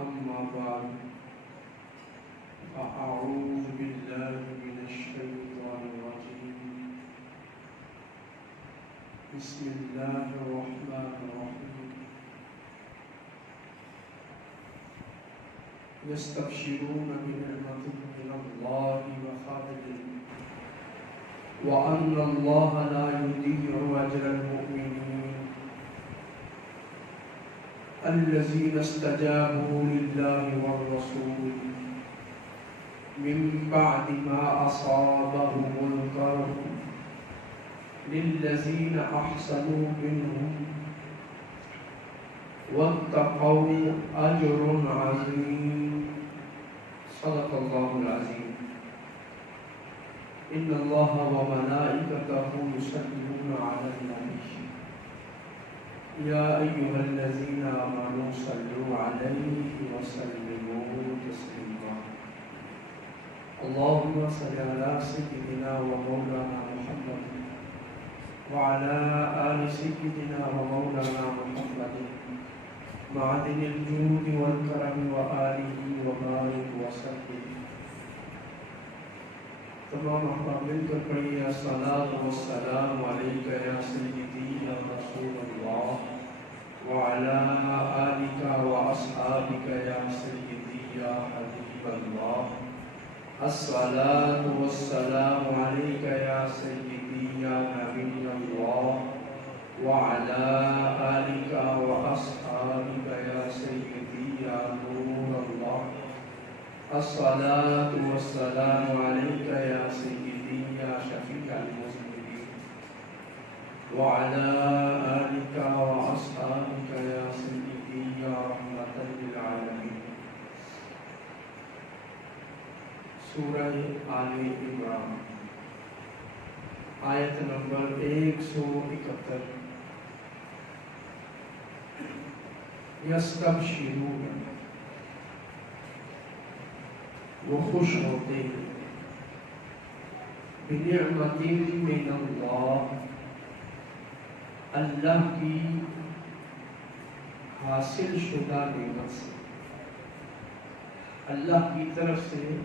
أما بعد فأعوذ بالله من الشيطان الرجيم بسم الله الرحمن الرحيم يستبشرون بنعمة من الله وفضل وأن الله لا يضيع أجر المؤمنين الذين استجابوا لله والرسول من بعد ما أصابهم الكرب للذين أحسنوا منهم واتقوا أجر عظيم صدق الله العظيم إن الله وملائكته يصلون على النبي يا أيها الذين آمنوا صلوا عليه وسلموا تسليما اللهم صل على سيدنا ومولانا محمد وعلى آل سيدنا ومولانا محمد معدن الجود والكرم وآله وبارك وسلم تمام احباب مل کر پڑھیے الصلاۃ والسلام علیک یا سیدی یا رسول اللہ وعلی آلک واصحابک یا سیدی یا حبیب اللہ الصلاۃ والسلام علیک یا سیدی یا نبی اللہ وعلی آلک واصحابک یا سیدی یا نور اللہ الصلاة والسلام عليك يا سيدي يا شفيع المذنبين وعلى آلك وأصحابك يا سيدي يا رحمة للعالمين سورہ آل عمران آیت نمبر 171 یستبشرون وہ خوش ہوتے ہیں بنعمت من اللہ اللہ کی حاصل شدہ نعمت سے اللہ کی طرف سے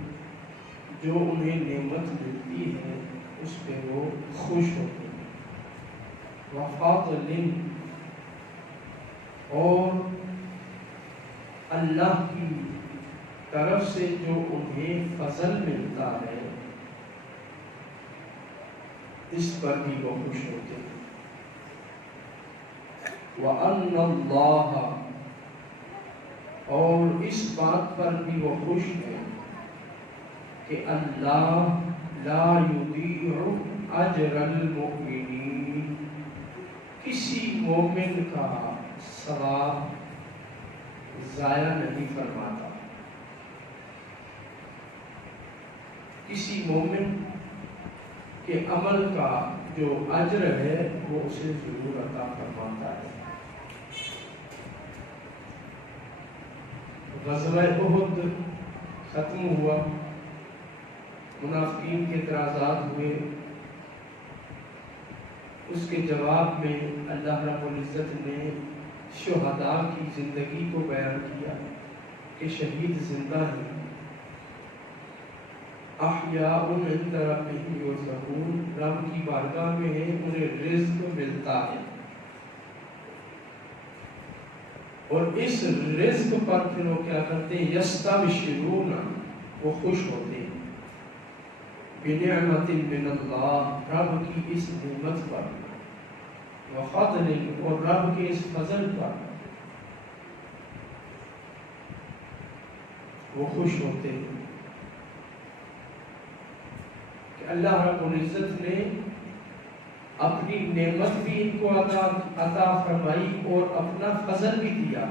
جو انہیں نعمت ملتی ہے اس پہ وہ خوش ہوتے ہیں وفضل اور اللہ کی طرف سے جو انہیں فضل ملتا ہے اس پر بھی وہ خوش ہوتے ہیں وَأَنَّ اللَّهَ اور اس بات پر بھی وہ خوش ہیں کہ اللہ لا یضیع اجر المؤمنین کسی مومن کا ثواب ضائع نہیں فرماتا کسی مومن کے عمل کا جو اجر ہے وہ اسے ضرور عطا فرماتا ہے غزوہ احد ختم ہوا منافقین کے اعتراضات ہوئے اس کے جواب میں اللہ رب العزت نے شہداء کی زندگی کو بیان کیا کہ شہید زندہ ہیں احیاء عند ربهم یرزقون رب کی بارگاہ میں ہے انہیں رزق ملتا ہے اور اس رزق پر پھر وہ کیا کرتے ہیں یستبشرون وہ خوش ہوتے ہیں بنعمت من اللہ رب کی اس نعمت پر وفضل اور رب کے اس فضل پر وہ خوش ہوتے ہیں اللہ رب العزت نے اپنی نعمت بھی ان کو عطا فرمائی اور اپنا فضل بھی دیا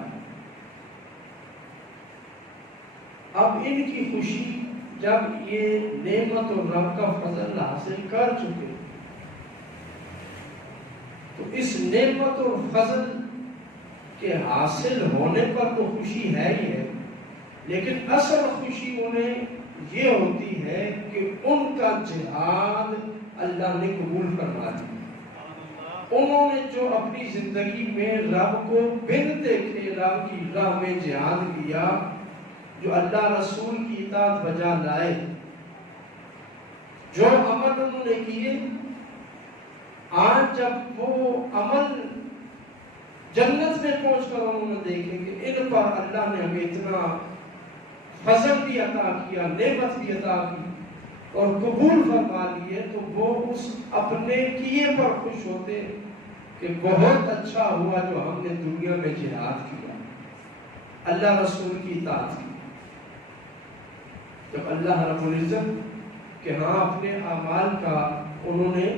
اب ان کی خوشی جب یہ نعمت اور رب کا فضل حاصل کر چکے تو اس نعمت اور فضل کے حاصل ہونے پر تو خوشی ہے ہی ہے لیکن اصل خوشی انہیں یہ ہوتی ہے کہ ان کا جہاد اللہ نے قبول فرما دیا انہوں نے جو اپنی زندگی میں رب کو بن دیکھے رب کی راہ میں جہاد کیا، جو اللہ رسول کی اطاعت بجا لائے، جو عمل انہوں نے کیے، آج جب وہ عمل جنت میں پہنچ کر انہوں نے دیکھیں کہ ان پر اللہ نے ہمیں اتنا فضل بھی عطا کیا، نعمت بھی عطا کی اور قبول فرما لیے، تو وہ اس اپنے کیے پر خوش ہوتے کہ بہت اچھا ہوا جو ہم نے دنیا میں جہاد کیا، اللہ رسول کی اطاعت کی۔ جب اللہ رب العزت کہ ہاں اپنے اعمال کا انہوں نے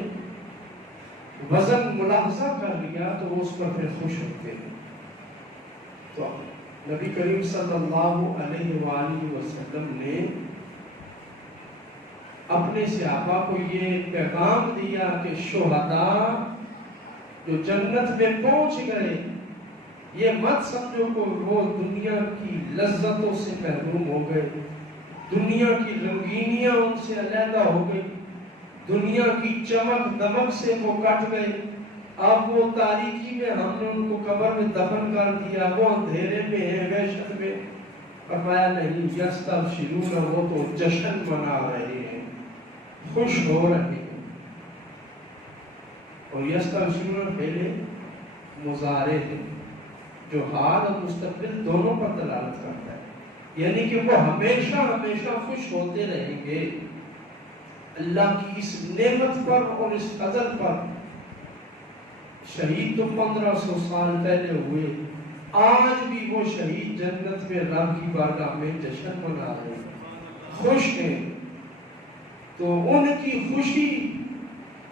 وزن ملاحظہ کر لیا تو وہ اس پر پھر خوش ہوتے ہیں۔ تو نبی کریم صلی اللہ علیہ وآلہ وسلم نے اپنے صحابہ کو یہ پیغام دیا کہ شہداء جو جنت میں پہنچ گئے، یہ مت سمجھو کہ وہ دنیا کی لذتوں سے محروم ہو گئے، دنیا کی رنگینیاں ان سے علیحدہ ہو گئی، دنیا کی چمک دمک سے وہ کٹ گئے، اب وہ تاریکی میں ہم نے ان کو قبر میں دفن کر دیا، وہ اندھیرے میں ہیں، وحشت میں۔ فرمایا نہیں، یستبشرون، وہ تو جشن منا رہے ہیں، خوش ہو رہے ہیں۔ اور یستبشرون پہلے مضارع ہے جو حال اور مستقبل دونوں پر دلالت کرتا ہے، یعنی کہ وہ ہمیشہ ہمیشہ خوش ہوتے رہیں گے اللہ کی اس نعمت پر اور اس فضل پر۔ شہید تو 1500 سال پہلے ہوئے، آج بھی وہ شہید جنت میں رب کی بارگاہ میں جشن منا رہے ہیں، خوش ہیں۔ تو ان کی خوشی،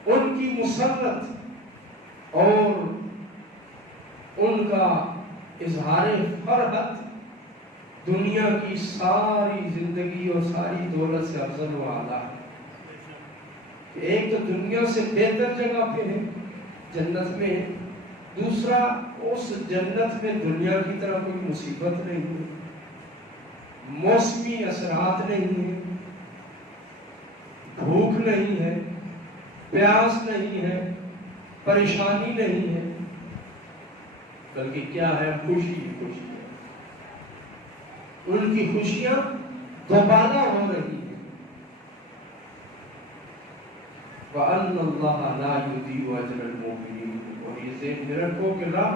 ان کی مسرت اور ان کا اظہار فرحت دنیا کی ساری زندگی اور ساری دولت سے افضل و اعلیٰ ہے۔ ایک تو دنیا سے بہتر جگہ پہ ہے، جنت میں، دوسرا اس جنت میں دنیا کی طرح کوئی مصیبت نہیں ہے، موسمی اثرات نہیں ہے، بھوک نہیں ہے، پیاس نہیں ہے، پریشانی نہیں ہے، بلکہ کیا ہے؟ خوشی خوشی ہے۔ ان کی خوشیاں دوبارہ ہو رہی ہیں۔ وَأَنَّ اللَّهَ لَا يُضِيعُ أَجْرَ الْمُؤْمِنِينَ، اور یہ ذہن میں رکھو کہ رب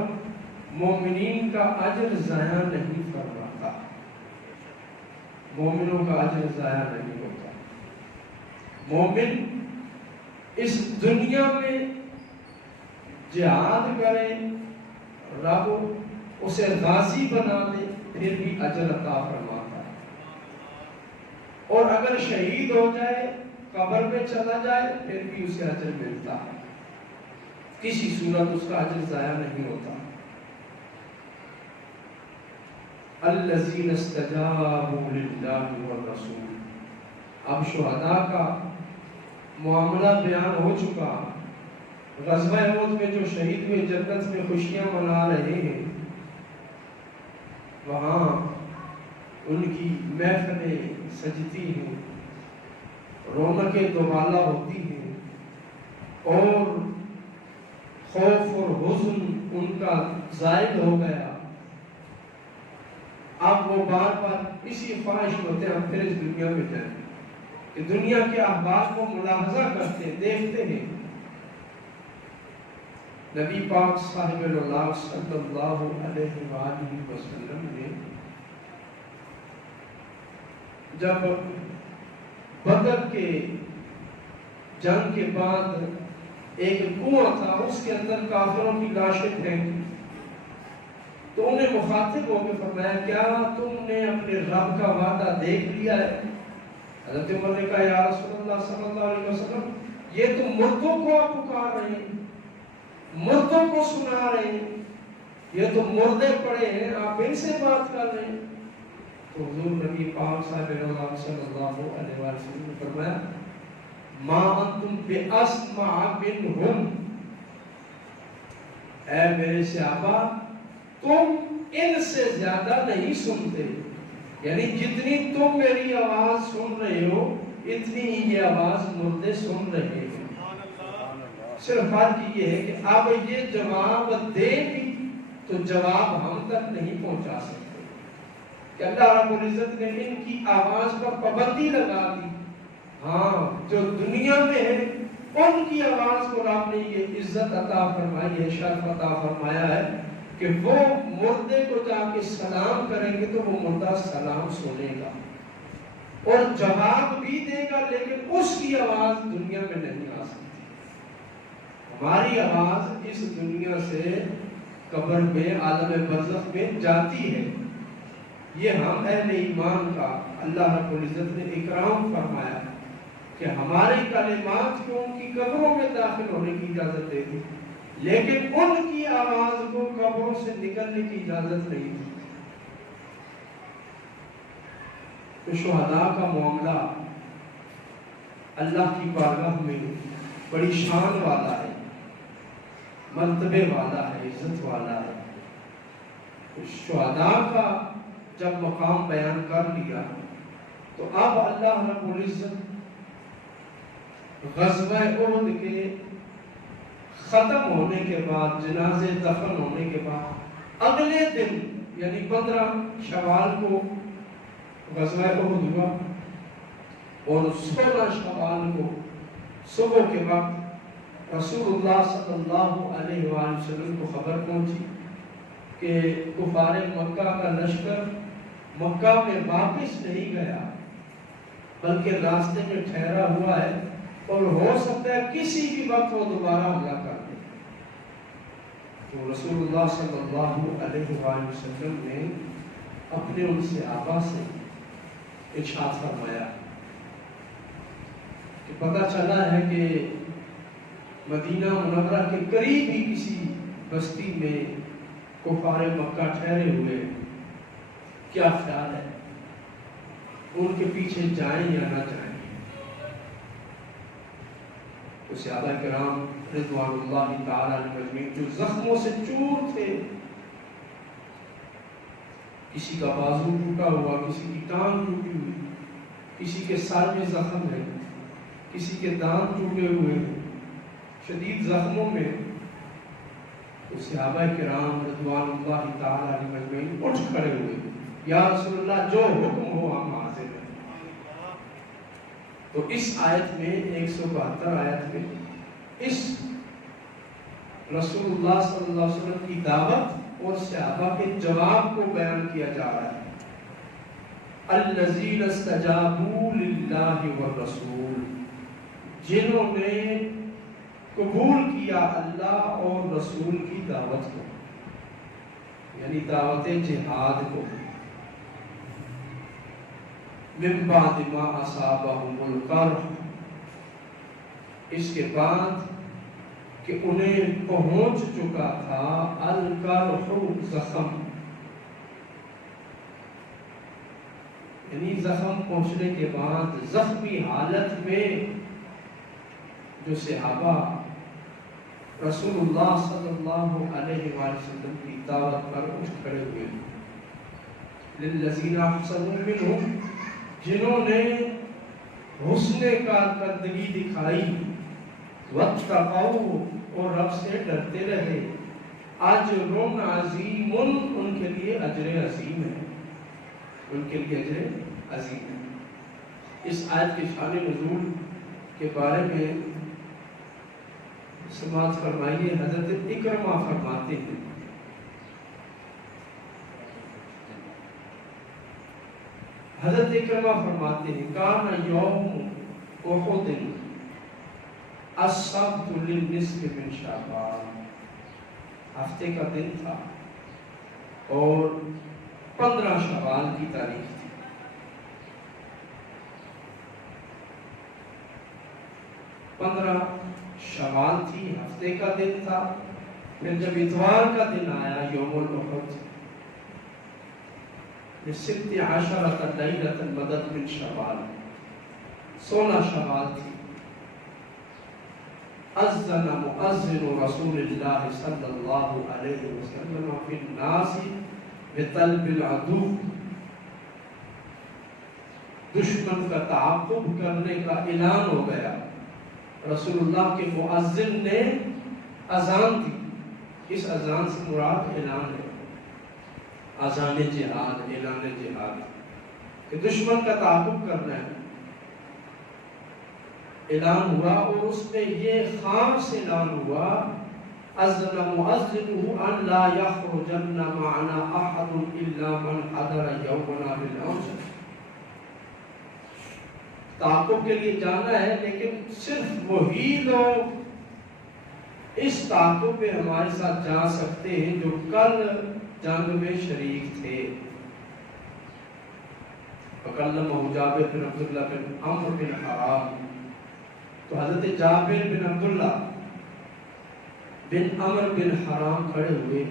مومنین کا اجر ضائع نہیں فرماتا، مومنوں کا اجر ضائع نہیں ہوتا۔ مومن اس دنیا میں جہاد کرے، رب اسے غازی بنا دے، پھر بھی اجر عطا فرماتا ہے، اور اگر شہید ہو جائے، قبر میں چلا جائے، پھر بھی اسے اجر ملتا ہے، کسی صورت اس کا اجر ضائع نہیں ہوتا۔ الذین استجابوا للہ والرسول، اب شہداء کا معاملہ بیان ہو چکا۔ غزوہ احد میں جو شہید ہوئے جنت میں خوشیاں منا رہے ہیں، وہاں ان کی محفلیں سجتی ہیں، رونقیں دوبالا ہوتی ہیں، اور خوف اور حزن ان کا زائل ہو گیا۔ اب وہ بار بار اسی خواہش ہوتے ہیں ہم پھر اس دنیا میں جائیں، کہ دنیا کے احوال کو ملاحظہ کرتے ہیں، دیکھتے ہیں۔ نبی پاک صاحب اللہ صلی اللہ علیہ وآلہ وسلم نے جب بدر کے جنگ کے بعد ایک کنواں تھا، اس کے اندر کافروں کی لاشیں پھینکی، تو انہیں مخاطب ہو کے فرمایا کیا تم نے اپنے رب کا وعدہ دیکھ لیا ہے؟ حضرت عمر نے کہا یا رسول اللہ صلی اللہ علیہ وسلم، یہ تو مردوں کو آپ پکار رہے ہیں، مردوں کو سنا رہے ہیں، یہ تو مردے پڑے ہیں، آپ ان سے بات کر رہے ہیں۔ تو حضور نبی پاک صاحب صلی اللہ علیہ وسلم نے فرمایا ما انتم باسمع منہم، اے میرے صحابہ تم ان سے زیادہ نہیں سنتے، یعنی جتنی تم میری آواز سن رہے ہو اتنی ہی یہ آواز مردے سن رہے ہیں۔ صرف بات یہ ہے کہ اب یہ جواب دے بھی تو جواب ہم تک نہیں پہنچا سکتے کہ اللہ رب العزت نے ان کی آواز پر پابندی لگا دی. ہاں جو دنیا میں ہے ان کی آواز کو رب نے یہ عزت عطا فرمائی ہے, شرف عطا فرمایا ہے کہ وہ مردے کو جا کے سلام کریں گے تو وہ مردہ سلام سنے گا اور جواب بھی دے گا, لیکن اس کی آواز دنیا میں نہیں آ سکتی. ہماری آواز اس دنیا سے قبر میں عالم برزخ میں جاتی ہے. یہ ہم اہل ایمان کا اللہ رب العزت نے اکرام فرمایا کہ ہمارے کلمات کو ان کی قبروں میں داخل ہونے کی اجازت دے دی, لیکن ان کی آواز کو قبروں سے نکلنے کی اجازت نہیں دی. تو شہداء کا معاملہ اللہ کی بارگاہ میں بڑی شان والا ہے, مرتبے والا ہے, عزت والا ہے. شہداء کا جب مقام بیان کر لیا تو اب اللہ رب العزت غزوہ احد کے ختم ہونے کے بعد, جنازے دفن ہونے کے بعد اگلے دن یعنی 15 شوال کو غزوہ احد ہوا اور 16 شوال کو صبح کے وقت رسول اللہ صلی اللہ علیہ وآلہ وسلم کو خبر پہنچی کہ کفار مکہ کا لشکر مکہ میں واپس نہیں گیا بلکہ راستے میں ٹھہرا ہوا ہے اور ہو سکتا ہے کسی بھی وقت وہ دوبارہ حملہ کر دے. تو رسول اللہ صلی اللہ علیہ وآلہ وسلم نے اپنے ان صحابہ سے ارشاد فرمایا کہ پتہ چلا ہے کہ مدینہ منورہ کے قریب ہی کسی بستی میں کفار مکہ ٹھہرے ہوئے, کیا خیال ہے ان کے پیچھے جائیں یا نہ جائیں؟ تو صحابہ کرام رضوان اللہ تعالی علیہم اجمعین جو زخموں سے چور تھے, کسی کا بازو ٹوٹا ہوا, کسی کی ٹانگ ٹوٹی ہوئی, کسی کے سر میں زخم ہے, کسی کے دانت ٹوٹے ہوئے ہیں, شدید زخموں میں, تو صحابہ کرام رضوان اللہ تعالی علیہم اجمعین اٹھ کھڑے ہوئے, یا رسول اللہ جو حکم ہو ہم حاضر ہیں. تو اس آیت میں 172 آیت میں اس رسول اللہ صلی اللہ علیہ وسلم کی دعوت اور صحابہ کے جواب کو بیان کیا جا رہا ہے. الذین استجابوا للہ والرسول, جنہوں نے قبول کیا اللہ اور رسول کی دعوت کو, یعنی دعوت جہاد کو. من بعد ما اصابهم القرح, اس کے بعد کہ انہیں پہنچ چکا تھا القرح, زخم, یعنی زخم پہنچنے کے بعد زخمی حالت میں جو صحابہ رسول اللہ صلی اللہ علیہ وآلہ وسلم کی دعوت پر اٹھ کھڑے ہوئے. للذین احسنوا منہم, جنہوں نے حسن کارکردگی دکھائی, واتقوا, اور رب سے ڈرتے رہے, اجر عظیم, ان کے لیے اجر عظیم ہے, ان کے لیے اجر عظیم ہے. اس آیت کے شان نزول کے بارے میں سماعت فرمائیے. حضرت اکرمہ فرماتے ہیں, حضرت اکرمہ فرماتے ہیں کان یوم احد السبت للنصف من شعبان, ہفتے کا دن تھا اور 15 شعبان کی تاریخ تھی. 15 شعبان تھی, ہفتے کا دن تھا. پھر جب اتوار کا دن آیا یوم الاحد, 16 لیلۃ بدت من شعبان, 16 شعبان تھی. اذن مؤذن رسول اللہ صلی اللہ علیہ وسلم فی الناس بطلب العدو, دشمن کا تعاقب کرنے کا اعلان ہو گیا رسول اللہ کے مؤذن نے اذان دی. اس اذان سے مراد اعلان ہے، اذان جہاد، اعلان جہاد کہ دشمن کا تعاقب کرنا ہے. اعلان ہوا اور اس میں یہ خاص اعلان ہوا اذن مؤذنہ ان لا یخرجن معنا احد الا من حضر یومنا بالامس. تعاقب کے لیے جانا ہے لیکن صرف وہی لوگ اس تعاقب میں ہمارے ساتھ جا سکتے ہیں جو کل جنگ میں شریک تھے. فکلمہ جابر بن عبداللہ بن عمرو بن حرام. تو حضرت جابر بن عبداللہ بن عمرو بن حرام کھڑے ہوئے،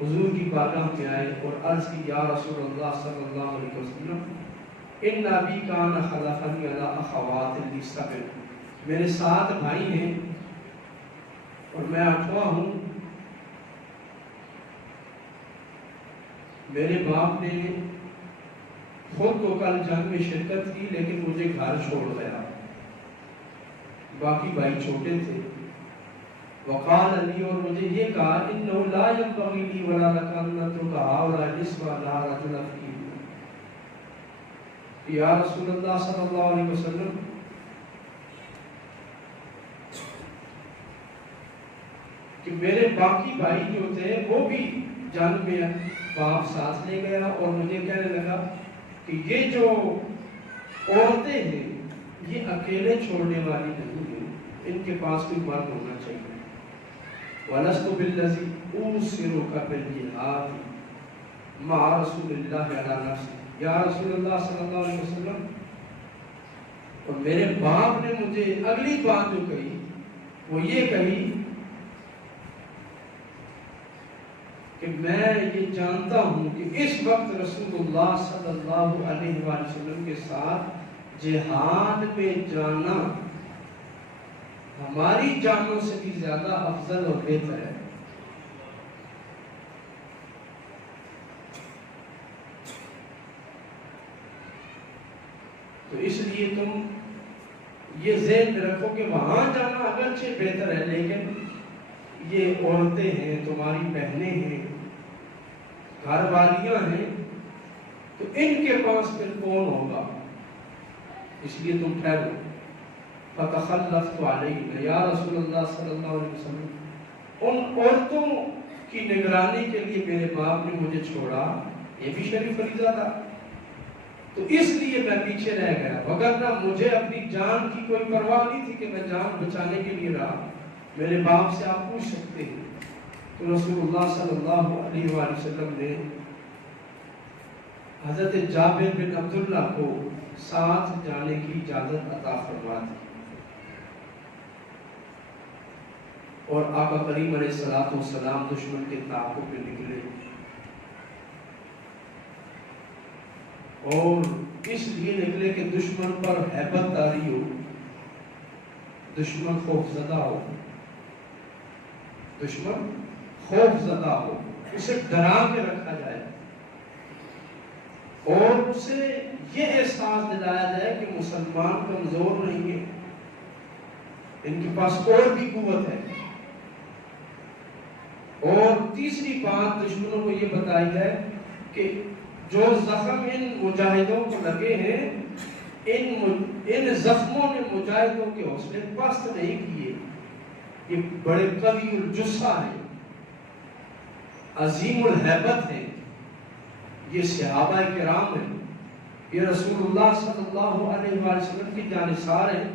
حضور کی بارگاہ میں آئے اور عرض کی یا رسول اللہ صلی اللہ علیہ وسلم ان ابی کان خلفنی علی اخوات لی سبع. میرے 7 بھائی ہیں اور میں 8واں ہوں. میرے باپ نے خود تو کل جنگ میں شرکت کی لیکن مجھے گھر چھوڑ گیا، باقی بھائی چھوٹے تھے. وقال علی، اور مجھے یہ کہا انه لا ينبغي لي ولا لك ان تترك هؤلاء النسوة لا رجل فيهم. یا رسول اللہ صلی اللہ علیہ وسلم کہ میرے باقی بھائی جو تھے وہ بھی جنگ میں باپ ساتھ لے گیا اور مجھے کہنے لگا کہ یہ جو عورتیں ہیں یہ اکیلے چھوڑنے والی نہیں ہیں، ان کے پاس کوئی مرد ہونا چاہیے. وَلَسْتُ بِالَّذِي أُوصِرُكَ بِالْجِهَادِ مَعَ رَسُولِ اللَّهِ عَلَى نَفْسِهِ. یا رسول اللہ صلی اللہ علیہ وسلم، اور میرے باپ نے مجھے اگلی بات جو کہی وہ یہ کہی کہ میں یہ جانتا ہوں کہ اس وقت رسول اللہ صلی اللہ علیہ وسلم کے ساتھ جہاد میں جانا ہماری جانوں سے بھی زیادہ افضل اور بہتر ہے. تو اس لیے تم یہ ذہن میں رکھو کہ وہاں جانا اگرچہ بہتر ہے لیکن یہ عورتیں ہیں، تمہاری بہنیں ہیں، گھر والیاں ہیں، تو ان کے پاس پھر کون ہوگا، اس لیے تم ٹھہرو. فَتَخَلَّفْتُ عَلَيْهِ. یا رسول اللہ صلی اللہ علیہ وسلم ان عورتوں کی نگرانی کے لیے میرے باپ نے مجھے چھوڑا، یہ بھی شریف فریضہ تھا، تو اس لیے میں پیچھے رہ گیا. وگرنہ مجھے اپنی جان کی کوئی پرواہ نہیں تھی کہ میں جان بچانے کے لیے رہا. میرے باپ سے آپ پوچھ سکتے ہیں. تو رسول اللہ صلی اللہ علیہ وآلہ وسلم نے حضرت جابر بن عبداللہ کو ساتھ جانے کی اجازت عطا فرما دی اور آقا کریم علیہ الصلوۃ والسلام دشمن کے تعاقب میں نکلے. اور اس لیے نکلے کہ دشمن پر ہیبت طاری ہو، دشمن خوف زدہ ہو، دشمن خوف زدہ ہو، اسے ڈرا کے رکھا جائے اور اسے یہ احساس دلایا جائے کہ مسلمان کمزور نہیں ہے، ان کے پاس اور بھی قوت ہے. اور تیسری بات دشمنوں کو یہ بتائی جائے کہ جو زخم ان مجاہدوں کو لگے ہیں ان زخموں نے مجاہدوں کے حوصلے پست نہیں کیے، یہ بڑے قوی الجثہ ہیں، عظیم الہیبت ہیں، یہ صحابہ کرام ہیں، یہ رسول اللہ صلی اللہ علیہ وآلہ وسلم کی جانثار ہیں.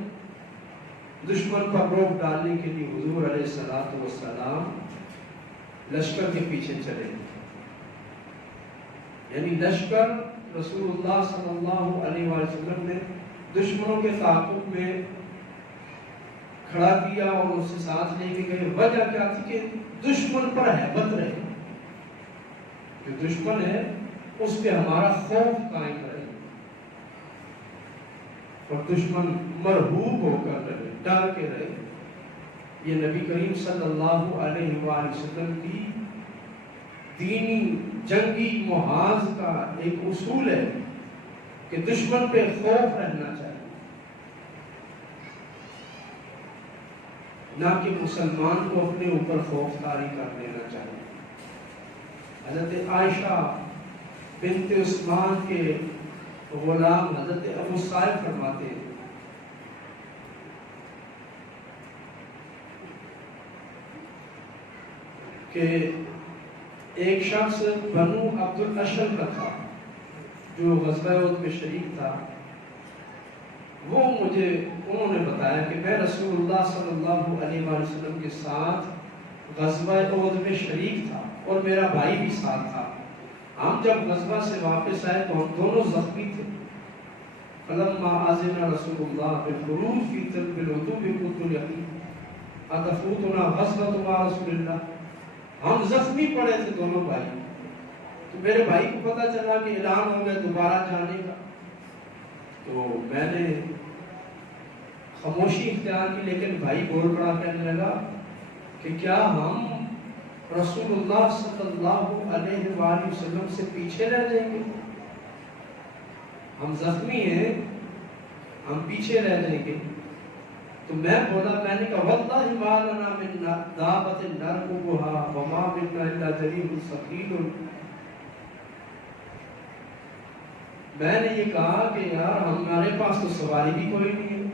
دشمن پر روک ڈالنے کے لیے حضور علیہ الصلوۃ والسلام لشکر کے پیچھے چلے، یعنی لشکر رسول اللہ صلی اللہ علیہ وآلہ وسلم نے دشمنوں کے تعاقب میں کھڑا کیا اور اس سے ساتھ لے کے گئے. وجہ کیا تھی کہ دشمن پر ہیبت رہے، جو دشمن ہے اس پہ ہمارا خوف قائم رہے اور دشمن مرعوب ہو کر رہے، ڈر کے رہے. یہ نبی کریم صلی اللہ علیہ وآلہ وسلم کی دینی جنگی محاذ کا ایک اصول ہے کہ دشمن پہ خوف رہنا چاہیے. نہ کہ مسلمان کو اپنے اوپر خوف طاری کر لینا چاہیے۔ حضرت عائشہ بنت عثمان کے غلام حضرت ابو صائب فرماتے ہیں کہ ایک شخص بنو عبد الاشل کا تھا جو غزوہ احد میں شریک تھا، وہ مجھے انہوں نے بتایا کہ میں رسول اللہ صلی اللہ علیہ وآلہ وسلم کے ساتھ غزوہ احد میں شریک تھا اور میرا بھائی بھی ساتھ تھا۔ ہم جب غزوہ سے واپس آئے تو ہم دونوں زخمی تھے۔ فلما آذن رسول اللہ بالخروج فی طلب الوضوء قلت الیقین اتفوتنا غزوۃ مع رسول اللہ، ہم زخمی پڑے تھے دونوں بھائی، تو میرے بھائی کو پتہ چلا کہ اعلان ہو گیا دوبارہ جانے کا، تو میں نے خاموشی اختیار کی، لیکن بھائی بول پڑا کہنے لگا کہ کیا ہم رسول اللہ صلی اللہ علیہ وآلہ وسلم سے پیچھے رہ جائیں گے؟ ہم زخمی ہیں، ہم پیچھے رہ جائیں گے؟ تو میں بولا، میں نے کہا واللہ ما لنا من دابۃ نرکبھا وما منا الا جریح ثقیل۔ میں نے یہ کہا کہ یار ہمارے پاس تو سواری بھی کوئی نہیں ہے،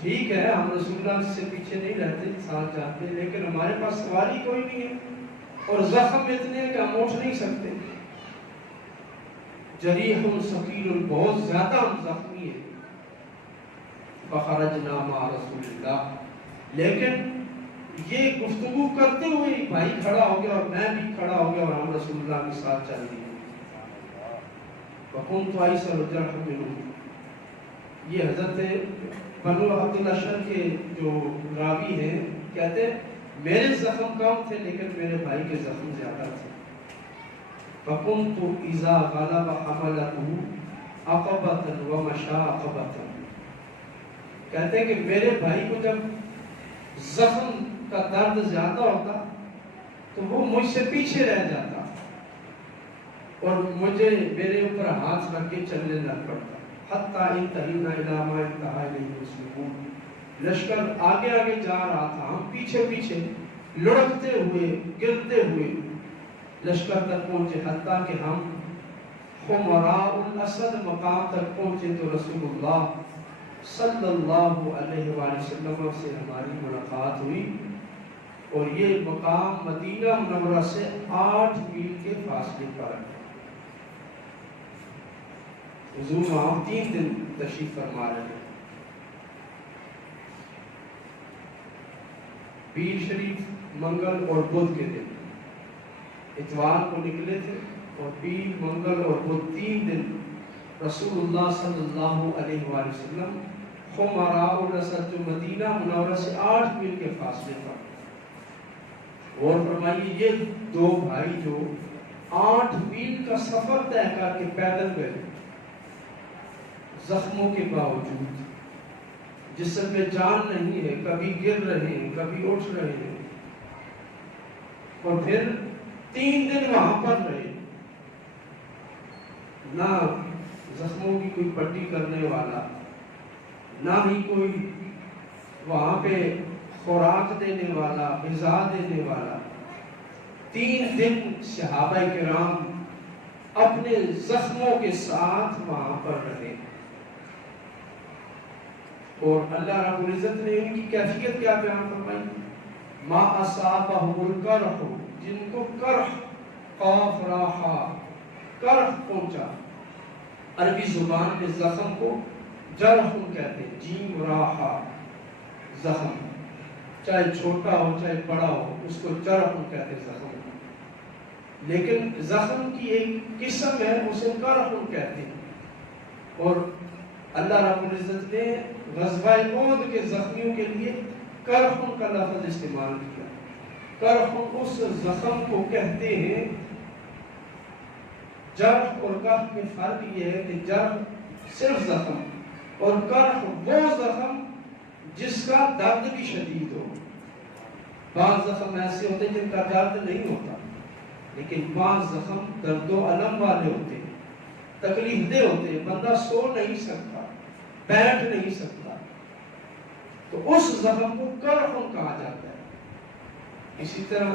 ٹھیک ہے ہم رسول اللہ سے پیچھے نہیں رہتے، ساتھ جاتے، لیکن ہمارے پاس سواری کوئی نہیں ہے اور زخم اتنے ہیں کہ ہم اٹھ نہیں سکتے، جریح ثقیل، بہت زیادہ ہم زخمی ہیں۔ فخرجنا مع رسول اللہ، لیکن یہ گفتگو کرتے ہوئے بھائی کھڑا ہو گیا اور میں بھی کھڑا ہو گیا اور ہم رسول اللہ کے ساتھ چل دیے۔ وَكُنْتُ أَيْسَرَ الْجَرْحِ مِنْهُ، یہ حضرت بنو عبد الاشل کے جو راوی ہیں کہتے ہیں میرے زخم کم تھے لیکن میرے بھائی کے زخم زیادہ تھے۔ فَكُنْتُ إِذَا غَلَبَ حَمَلَتُهُ عَقَبَةً وَمَشَى عَقَبَةً، کہتے ہیں کہ میرے بھائی کو جب زخم کا درد زیادہ ہوتا تو وہ مجھ سے پیچھے رہ جاتا اور مجھے میرے اوپر ہاتھ رکھ کے چلنے لگ پڑتا، حتیٰ انتہینا الی ما انتہا الیہ المسلمون، لشکر آگے آگے جا رہا تھا، ہم پیچھے پیچھے لڑکتے ہوئے گرتے ہوئے لشکر تک پہنچے، حتیٰ کہ ہم حمراء الاسد مقام تک پہنچے تو رسول اللہ صلی اللہ علیہ وآلہ وسلم سے ہماری ملاقات ہوئی، اور یہ مقام مدینہ منورہ سے 8 میل کے فاصلے پر ہے۔ حضور وہاں 3 دن تشریف فرما رہے ہیں۔ پیر شریف منگل اور بدھ کے دن، اتوار کو نکلے تھے اور پیر منگل اور بدھ 3 دن رسول اللہ صلی اللہ علیہ وآلہ وسلم حمراء الاسد جو مدینہ منورہ سے 8 میل کے فاصلے پر، اور فرمائیے یہ 2 بھائی جو 8 میل کا سفر طے کر کے پیدل گئے، زخموں کے باوجود، جسم میں جان نہیں ہے، کبھی گر رہے ہیں کبھی اٹھ رہے ہیں، اور پھر 3 دن وہاں پر رہے، نہ زخموں کی کوئی پٹی کرنے والا، نہ ہی کوئی وہاں پہ خوراک دینے والا، غذا دینے والا۔ 3 دن صحابہ کرام اپنے زخموں کے ساتھ وہاں پر رہے، اور اللہ رب العزت نے ان کی کیفیت کیا بیان فرمائی، ما اصابہم القرح، جن کو قرح، قاف راحا، قرح پہنچا، عربی زبان میں زخم کو جرح کہتے ہیں، جیم راحا، زخم چاہے چھوٹا ہو چاہے بڑا ہو اس کو جرح کہتے ہیں زخم، لیکن زخم کی ایک قسم ہے اسے قرح کہتے ہیں، اور اللہ رب العزت نے غزوہ احد کے زخمیوں کے لیے قرح کا لفظ استعمال کیا۔ قرح اس زخم کو کہتے ہیں، جرح اور قرح میں فرق یہ ہے کہ جرح صرف زخم اور قرح وہ زخم جس کا درد بھی شدید ہو۔ بعض زخم ایسے ہوتے ہیں جن کا درد نہیں ہوتا، لیکن بعض زخم درد و علم والے ہوتے ہیں، تکلیف دہ ہوتے ہیں، بندہ سو نہیں سکتا، بیٹھ نہیں سکتا، تو اس زخم کو کرخن کہا جاتا ہے۔ اسی طرح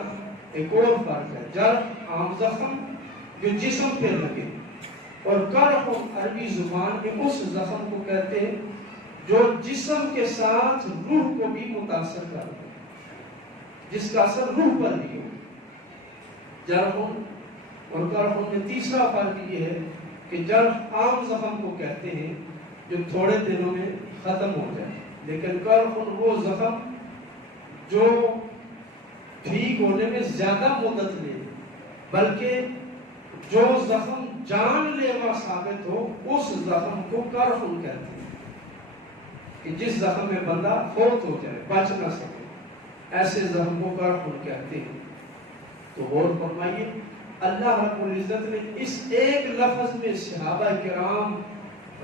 ایک اور فرق ہے، جرح عام زخم جو جسم پہ لگے، اور کرخن عربی زبان میں اس زخم کو کہتے ہیں جو جسم کے ساتھ روح کو بھی متاثر کر دے، جس کا اثر روح پر بھی ہو۔ جرحن اور کرخن میں تیسرا فرق یہ ہے کہ جرح عام زخم کو کہتے ہیں جو تھوڑے دنوں میں ختم ہو جائے، لیکن کرخن وہ زخم جو ٹھیک ہونے میں زیادہ مدت لے، بلکہ جو زخم جان لیوا ثابت ہو اس زخم کو کرخن کہتے ہیں، کہ جس زخم میں بندہ فوت ہو جائے، بچ نہ سکے، ایسے زخم کو کرخن کہتے ہیں۔ تو غور فرمائیے، اللہ رب العزت نے اس ایک لفظ میں صحابہ کرام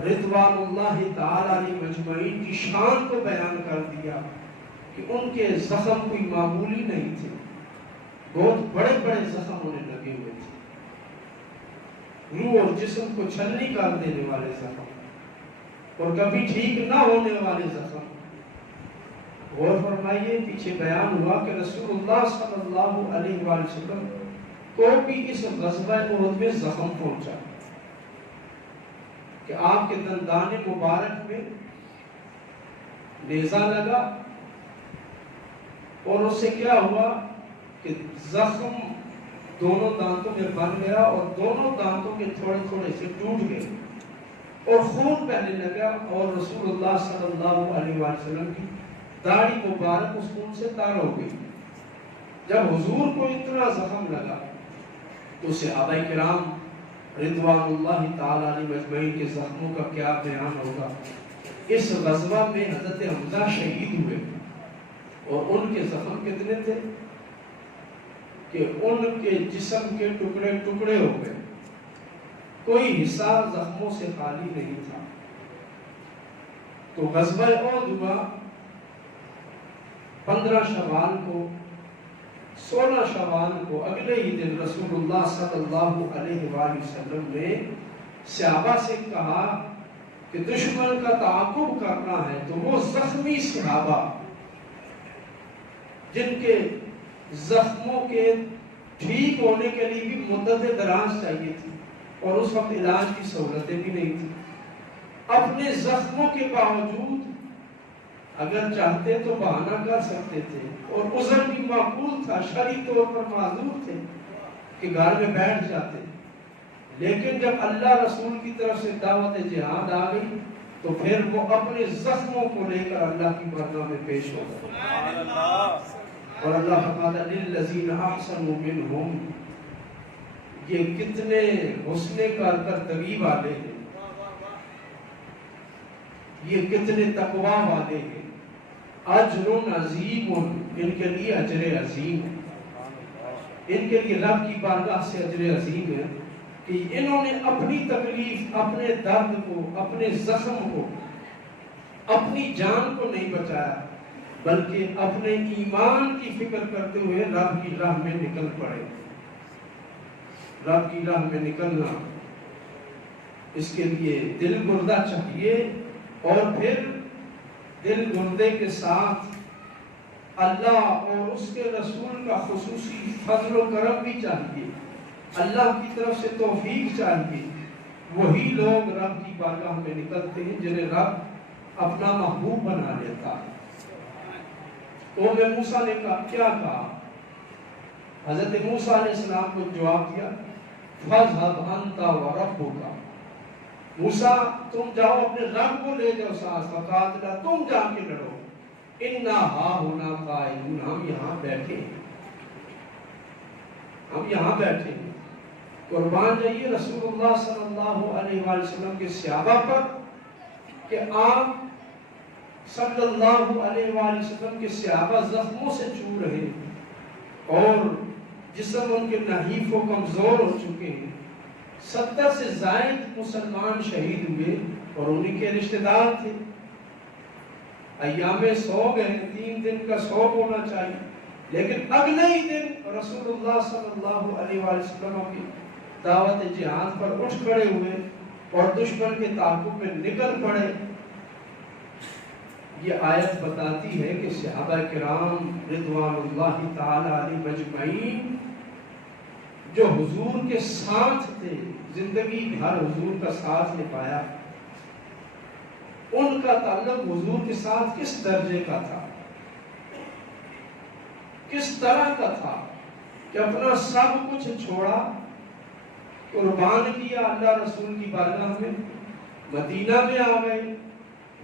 رضوان اللہ تعالی علیہ مجمعین کی شان کو بیان کر دیا کہ ان کے زخم کوئی معمولی نہیں تھے، بہت بڑے بڑے زخم انہیں لگے ہوئے تھے، روح اور جسم کو چھلنی کر دینے والے زخم اور کبھی ٹھیک نہ ہونے والے زخم۔ غور فرمائیے، پیچھے بیان ہوا کہ رسول اللہ صلی اللہ علیہ وآلہ وسلم کو بھی اس غزوہ احد میں زخم پہنچا کہ آپ کے دندان مبارک میں نیزہ لگا، اور اس سے کیا ہوا کہ زخم دونوں دانتوں میں بن گیا اور دونوں دانتوں کے تھوڑے تھوڑے سے ٹوٹ گئے اور خون بہنے لگا، اور رسول اللہ صلی اللہ علیہ وآلہ وسلم کی داڑھی مبارک اس خون سے تار ہو گئی۔ جب حضور کو اتنا زخم لگا تو صحابہ کرام رضوان اللہ تعالی علیہ مجمعین کے زخموں کا کیا بیان ہوگا۔ اس غزوہ میں حضرت حمزہ شہید ہوئے، اور ان کے زخم کتنے تھے کہ ان کے جسم کے ٹکڑے ٹکڑے ہو گئے، کوئی حصہ زخموں سے خالی نہیں تھا۔ تو غزوہ احد ہوا 15 شوال کو، 16 شوال کو اگلے ہی دن رسول اللہ صلی اللہ علیہ وآلہ وسلم نے صحابہ سے کہا کہ دشمن کا تعاقب کرنا ہے تو وہ زخمی صحابہ جن کے زخموں کے ٹھیک ہونے کے لیے بھی مدت دراز چاہیے تھی اور اس وقت علاج کی سہولتیں بھی نہیں تھی، اپنے زخموں کے باوجود اگر چاہتے تو بہانہ کر سکتے تھے، اور عذر بھی معقول تھا، شرعی طور پر معذور تھے کہ گھر میں بیٹھ جاتے، لیکن جب اللہ رسول کی طرف سے دعوت جہاد آ گئی تو پھر وہ اپنے زخموں کو لے کر اللہ کی بارگاہ میں پیش ہو گئے، اور اللہ فرماتا للذین احسنوا منہم، یہ کتنے حسن کارکردگی والے ہیں، یہ کتنے تقوی والے ہیں، اجر عظیم، ان کے لیے اجر عظیم ہے، ان کے لیے رب کی بارگاہ سے اجر عظیم ہے کہ انہوں نے اپنی تکلیف، اپنے درد کو، اپنے زخم کو، اپنی جان کو نہیں بچایا، بلکہ اپنے ایمان کی فکر کرتے ہوئے رب کی راہ میں نکل پڑے۔ رب کی راہ میں نکلنا، اس کے لیے دل گردہ چاہیے، اور پھر دل گردے کے ساتھ اللہ اور اس کے رسول کا خصوصی فضل و کرم بھی چاہیے، اللہ کی طرف سے توفیق چاہیے۔ وہی لوگ رب کی بارگاہ میں نکلتے ہیں جنہیں رب اپنا محبوب بنا لیتا ہے۔ قوم موسیٰ نے کیا کہا؟ حضرت موسیٰ علیہ السلام کو جواب دیا فَاذْهَبْ أَنْتَ وَرَبُّكَ، موسیٰ تم جاؤ اپنے رب کو لے جاؤ ساتھ، فَقَاتِلَا، تم جا کے لڑو، اِنَّا هَاهُنَا قَاعِدُونَ، ہم یہاں بیٹھے ہیں، ہم یہاں بیٹھے ہیں۔ قربان جائیے رسول اللہ صلی اللہ علیہ وآلہ وسلم کے صحابہ پر کہ آپ صلی اللہ علیہ وآلہ وسلم کے صحابہ زخموں سے چور رہے ہیں اور جسم ان کے نحیف و کمزور ہو چکے ہیں، 70 سے زائد مسلمان شہید ہوئے اور انہی کے رشتہ دار تھے، ایام سوگ گئے، 3 دن کا سوگ ہونا چاہیے، لیکن اگلے ہی دن رسول اللہ صلی اللہ علیہ وآلہ وسلم کی دعوت جہاد پر اٹھ کھڑے ہوئے اور دشمن کے تعاقب میں نکل پڑے۔ یہ آیت بتاتی ہے کہ صحابہ کرام رضوان اللہ تعالی علیہم مجمعین جو حضور کے ساتھ تھے، زندگی بھر حضور کا ساتھ نبھایا، ان کا تعلق حضور کے ساتھ کس درجے کا تھا، کس طرح کا تھا کہ اپنا سب کچھ چھوڑا، قربان کیا اللہ رسول کی بارگاہ میں، مدینہ میں آ گئے،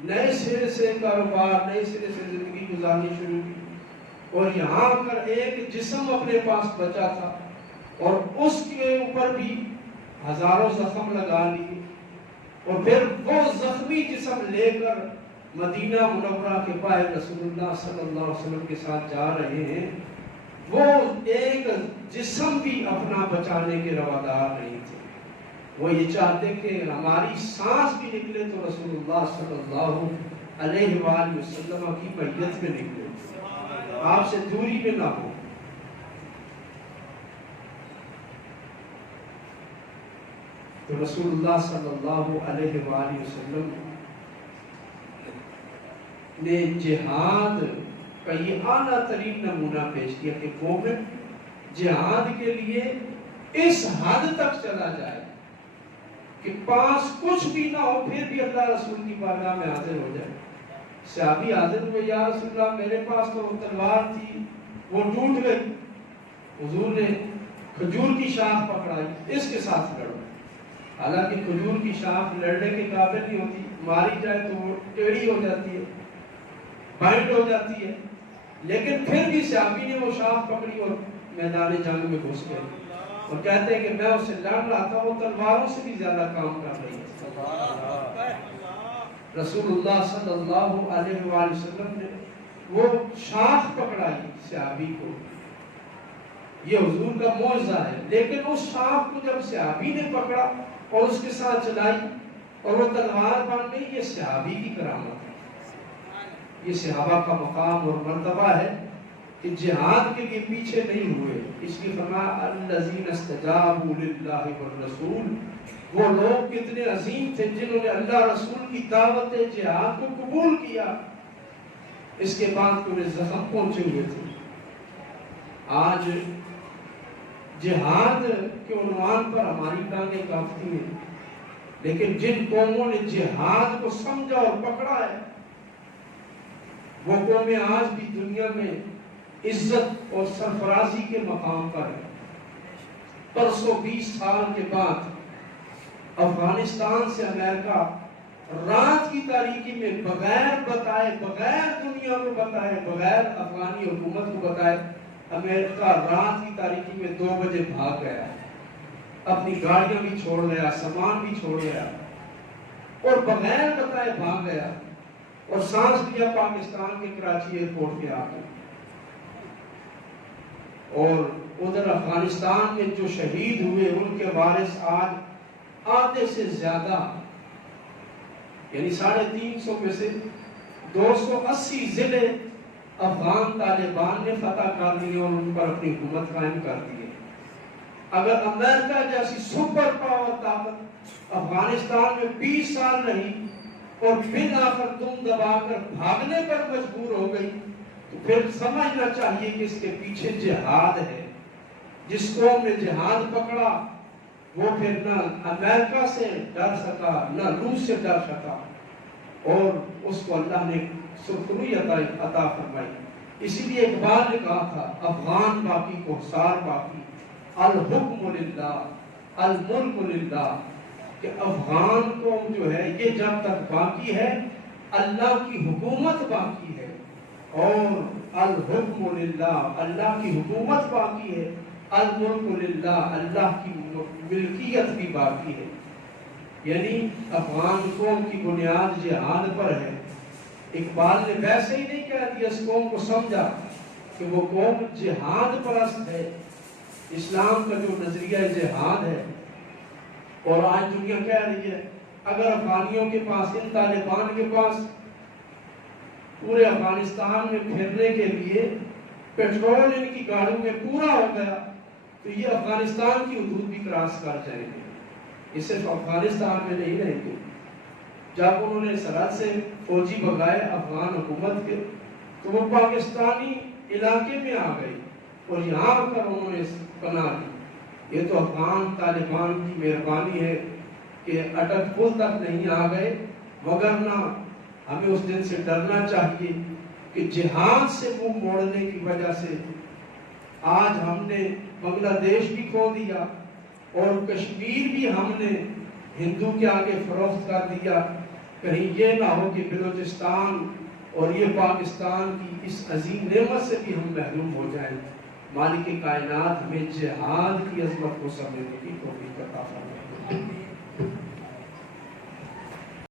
نئے سرے سے کاروبار، نئے سرے سے زندگی گزارنی شروع کی، اور یہاں پر ایک جسم اپنے پاس بچا تھا اور اس کے اوپر بھی ہزاروں زخم لگا لیے، اور پھر وہ زخمی جسم لے کر مدینہ منورہ کے پائے رسول اللہ صلی اللہ علیہ وسلم کے ساتھ جا رہے ہیں۔ وہ ایک جسم بھی اپنا بچانے کے روادار نہیں تھے، وہ یہ چاہتے کہ ہماری سانس بھی نکلے تو رسول اللہ صلی اللہ علیہ وآلہ وسلم کی میت میں نکلے، آپ سے دوری میں نہ ہو۔ تو رسول اللہ صلی اللہ علیہ وآلہ وسلم نے جہاد کا یہ اعلیٰ ترین نمونہ پیش کیا کہ مومن جہاد کے لیے اس حد تک چلا جائے کہ پاس کچھ بھی نہ ہو پھر بھی اللہ رسول کی بارگاہ میں حاضر ہو جائے۔ صحابی حاضر ہوئے، یا رسول اللہ میرے پاس تو تلوار تھی وہ ٹوٹ گئی، حضور نے کھجور کی شاخ پکڑائی، اس کے ساتھ لڑو۔ حالانکہ کھجور کی شاخ لڑنے کے قابل نہیں ہوتی، ماری جائے تو وہ ٹیڑھی ہو جاتی ہے، بائنڈ ہو جاتی ہے، لیکن پھر بھی صحابی نے وہ شاخ پکڑی اور میدان جنگ میں گھس گئے، اور کہتے ہیں کہ میں اسے لڑ رہا تھا، وہ تلواروں سے بھی زیادہ کام کر رہی ہے۔ رسول اللہ صلی اللہ علیہ وآلہ وسلم نے وہ شاخ پکڑائی صحابی کو، یہ حضور کا معجزہ ہے، لیکن اس شاخ کو جب صحابی نے پکڑا اور اس کے ساتھ چلائی اور وہ تلوار بن گئی، یہ صحابی کی کرامت ہے، یہ صحابہ کا مقام اور مرتبہ ہے کہ جہاد کے لیے پیچھے نہیں ہوئے۔ اس لیے فرمایا الذین استجابوا للہ والرسول، وہ لوگ کتنے عظیم تھے جنہوں نے اللہ رسول کی دعوت جہاد کو قبول کیا، اس کے بعد انہیں زخم پہنچے ہوئے تھے۔ آج جہاد کے عنوان پر ہماری ٹانگیں کانپتی ہیں، لیکن جن قوموں نے جہاد کو سمجھا اور پکڑا ہے، وہ قومیں آج بھی دنیا میں عزت اور سرفرازی کے مقام پر ہے۔ پرسوں 20 سال کے بعد افغانستان سے امریکہ رات کی تاریکی میں بغیر بتائے، بغیر دنیا کو بتائے، بغیر افغانی حکومت کو بتائے، امریکہ رات کی تاریکی میں 2 بجے بھاگ گیا، اپنی گاڑیاں بھی چھوڑ گیا، سامان بھی چھوڑ گیا، اور بغیر بتائے بھاگ گیا، اور سانس لیا پاکستان کے کراچی ایئرپورٹ پہ آ کر۔ اور ادھر افغانستان میں جو شہید ہوئے ان کے وارث آج آدھے سے زیادہ، یعنی 350 میں سے 280 ضلع افغان طالبان نے فتح کر لیے اور ان پر اپنی حکومت قائم کر دی ہے۔ اگر امریکہ جیسی سپر پاور طاقت افغانستان میں 20 سال رہی اور پھر آخر دم دبا کر بھاگنے پر مجبور ہو گئی، تو پھر سمجھنا چاہیے کہ اس کے پیچھے جہاد ہے۔ جس قوم نے جہاد پکڑا وہ پھر نہ امریکہ سے ڈر سکا، نہ روس سے ڈر سکا، اور اس کو اللہ نے سرخروئی عطا فرمائی۔ اسی لیے اقبال نے کہا تھا افغان باقی کوہسار باقی، الحکم للہ الملک للہ، کہ افغان قوم جو ہے یہ جب تک باقی ہے اللہ کی حکومت باقی ہے، اور الحکم للہ اللہ کی حکومت باقی ہے، الملک للہ اللہ کی ملکیت بھی باقی ہے۔ یعنی افغان قوم کی بنیاد جہاد پر ہے۔ اقبال نے ویسے ہی نہیں کہہ دیا، اس قوم کو سمجھا کہ وہ قوم جہاد پرست ہے، اسلام کا جو نظریہ جہاد ہے۔ اور آج دنیا کہہ رہی ہے اگر افغانیوں کے پاس، ان طالبان کے پاس پورے افغانستان میں پھرنے کے لیے پیٹرول ان کی گاڑیوں میں پورا ہو گیا تو یہ افغانستان کی حدود بھی کراس کر جائیں گے، یہ صرف افغانستان میں نہیں رہیں گے، جب انہوں نے سرحد سے فوجی بھگائے افغان حکومت کے تو وہ پاکستانی علاقے میں آ گئے اور یہاں کر انہوں نے پناہ لی۔ یہ تو افغان طالبان کی مہربانی ہے کہ اٹک پل تک نہیں آ گئے، وگرنہ ہمیں اس دن سے ڈرنا چاہیے کہ جہاد سے منہ موڑنے کی وجہ سے آج ہم نے بنگلہ دیش بھی کھو دیا اور کشمیر بھی ہم نے ہندو کے آگے فروخت کر دیا۔ کہیں یہ نہ ہو کہ بلوچستان اور یہ پاکستان کی اس عظیم نعمت سے بھی ہم محروم ہو جائیں۔ مالک کائنات ہمیں جہاد کی عظمت کو سمجھنے کی توفیق عطا فرمائے۔